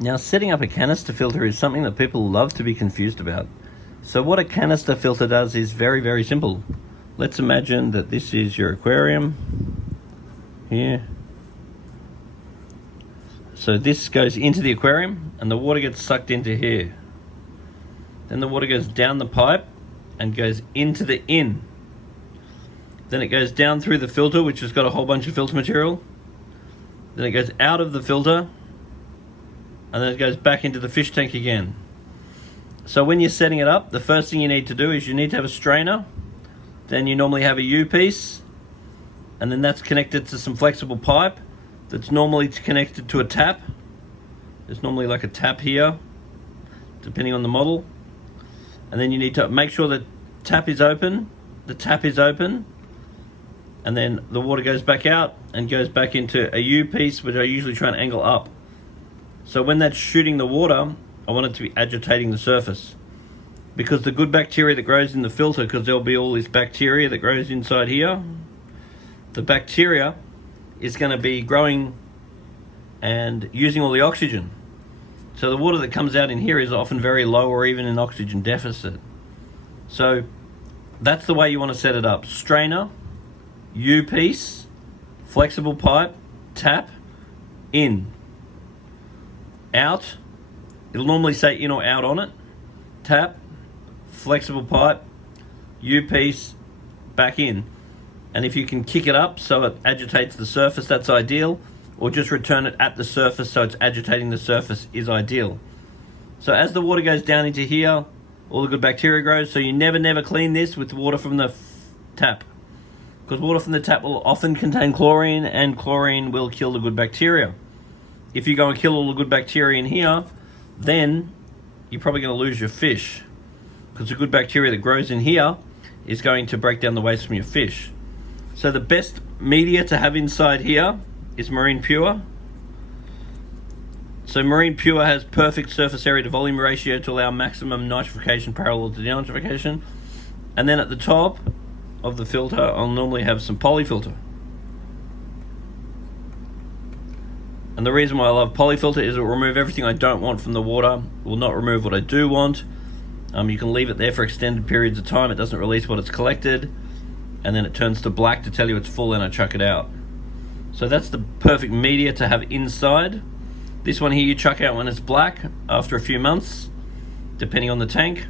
Now, setting up a canister filter is something that people love to be confused about. So what a canister filter does is very, very simple. Let's imagine that this is your aquarium here. So this goes into the aquarium and the water gets sucked into here. Then the water goes down the pipe and goes into the in. Then it goes down through the filter, which has got a whole bunch of filter material. Then it goes out of the filter and then it goes back into the fish tank again. So when you're setting it up, the first thing you need to do is you need to have a strainer. Then you normally have a U-piece, and then that's connected to some flexible pipe that's normally connected to a tap. There's normally like a tap here, depending on the model. And then you need to make sure the tap is open, and then the water goes back out and goes back into a U-piece, which I usually try and angle up. So when that's shooting the water, I want it to be agitating the surface. Because the good bacteria that grows in the filter, because there'll be all this bacteria that grows inside here, the bacteria is going to be growing and using all the oxygen. So the water that comes out in here is often very low or even in oxygen deficit. So that's the way you want to set it up. Strainer, U-piece, flexible pipe, tap, in, out. It'll normally say in or out on it. Tap, flexible pipe, U-piece, back in. And if you can kick it up so it agitates the surface, that's ideal. Or just return it at the surface so it's agitating the surface is ideal. So as the water goes down into here, all the good bacteria grows. So you never clean this with water from the tap. Because water from the tap will often contain chlorine, and chlorine will kill the good bacteria. If you go and kill all the good bacteria in here, then you're probably going to lose your fish, because the good bacteria that grows in here is going to break down the waste from your fish. So the best media to have inside here is Marine Pure. So Marine Pure has perfect surface area to volume ratio to allow maximum nitrification parallel to denitrification. And then at the top of the filter, I'll normally have some polyfilter. And the reason why I love polyfilter is it will remove everything I don't want from the water. It will not remove what I do want. You can leave it there for extended periods of time. It doesn't release what it's collected. And then it turns to black to tell you it's full, and I chuck it out. So that's the perfect media to have inside. This one here you chuck out when it's black after a few months, depending on the tank.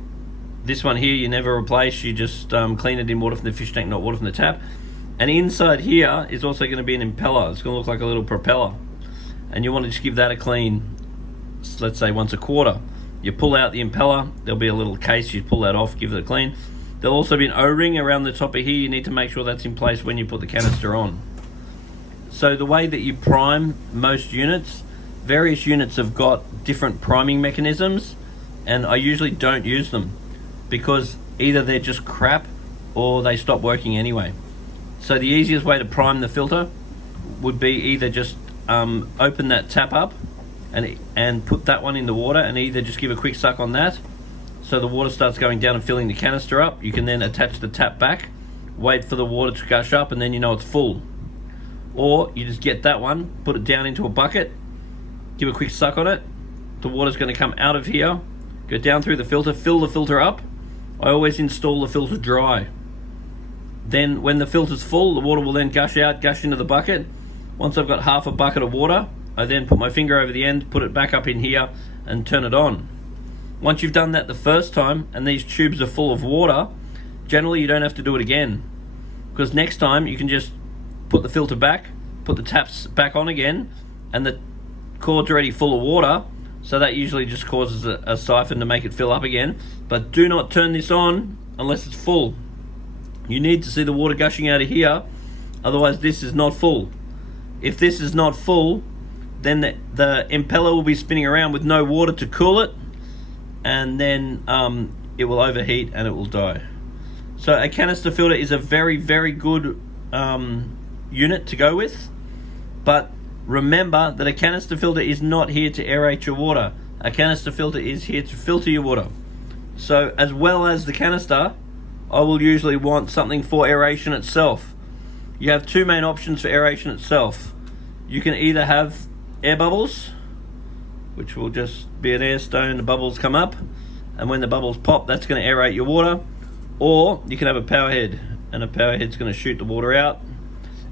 This one here you never replace. You just clean it in water from the fish tank, not water from the tap. And inside here is also going to be an impeller. It's going to look like a little propeller. And you want to just give that a clean, let's say once a quarter. You pull out the impeller, there'll be a little case, you pull that off, give it a clean. There'll also be an O-ring around the top of here. You need to make sure that's in place when you put the canister on. So the way that you prime most units, various units have got different priming mechanisms, and I usually don't use them because either they're just crap or they stop working anyway. So the easiest way to prime the filter would be either just open that tap up and put that one in the water, and either just give a quick suck on that so the water starts going down and filling the canister up. You can then attach the tap back, wait for the water to gush up, and then you know it's full. Or you just get that one, put it down into a bucket, give a quick suck on it, the water's going to come out of here, go down through the filter, fill the filter up. I always install the filter dry. Then when the filter's full, the water will then gush out, gush into the bucket. Once I've got half a bucket of water, I then put my finger over the end, put it back up in here and turn it on. Once you've done that the first time and these tubes are full of water, generally you don't have to do it again, because next time you can just put the filter back, put the taps back on again, and the cord's already full of water, so that usually just causes a siphon to make it fill up again. But do not turn this on unless it's full. You need to see the water gushing out of here, otherwise this is not full. If this is not full, then the impeller will be spinning around with no water to cool it, and then it will overheat and it will die. So a canister filter is a very good unit to go with, but remember that a canister filter is not here to aerate your water. A canister filter is here to filter your water. So as well as the canister, I will usually want something for aeration itself. You have two main options for aeration itself. You can either have air bubbles, which will just be an air stone. The bubbles come up, and when the bubbles pop, that's going to aerate your water. Or you can have a power head, and a power head's going to shoot the water out.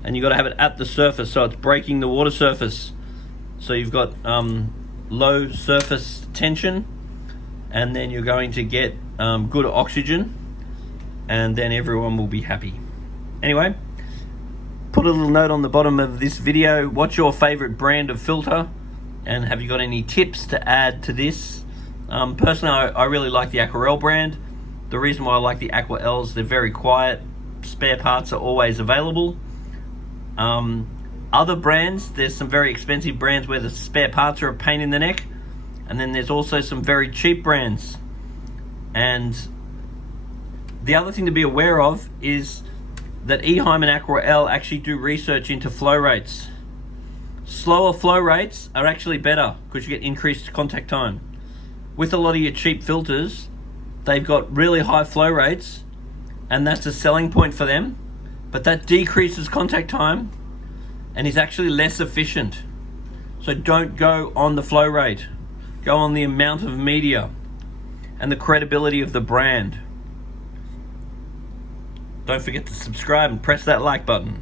And you've got to have it at the surface, so it's breaking the water surface. So you've got low surface tension, and then you're going to get good oxygen, and then everyone will be happy. Anyway, put a little note on the bottom of this video. What's your favorite brand of filter, and have you got any tips to add to this? Personally, I really like the Aquarel brand. The reason why I like the Aquarels, they're very quiet. Spare parts are always available. Other brands, there's some very expensive brands where the spare parts are a pain in the neck, and then there's also some very cheap brands. And the other thing to be aware of is that Eheim and Aquarel actually do research into flow rates. Slower flow rates are actually better because you get increased contact time. With a lot of your cheap filters, they've got really high flow rates, and that's a selling point for them, but that decreases contact time and is actually less efficient. So don't go on the flow rate, go on the amount of media and the credibility of the brand. Don't forget to subscribe and press that like button.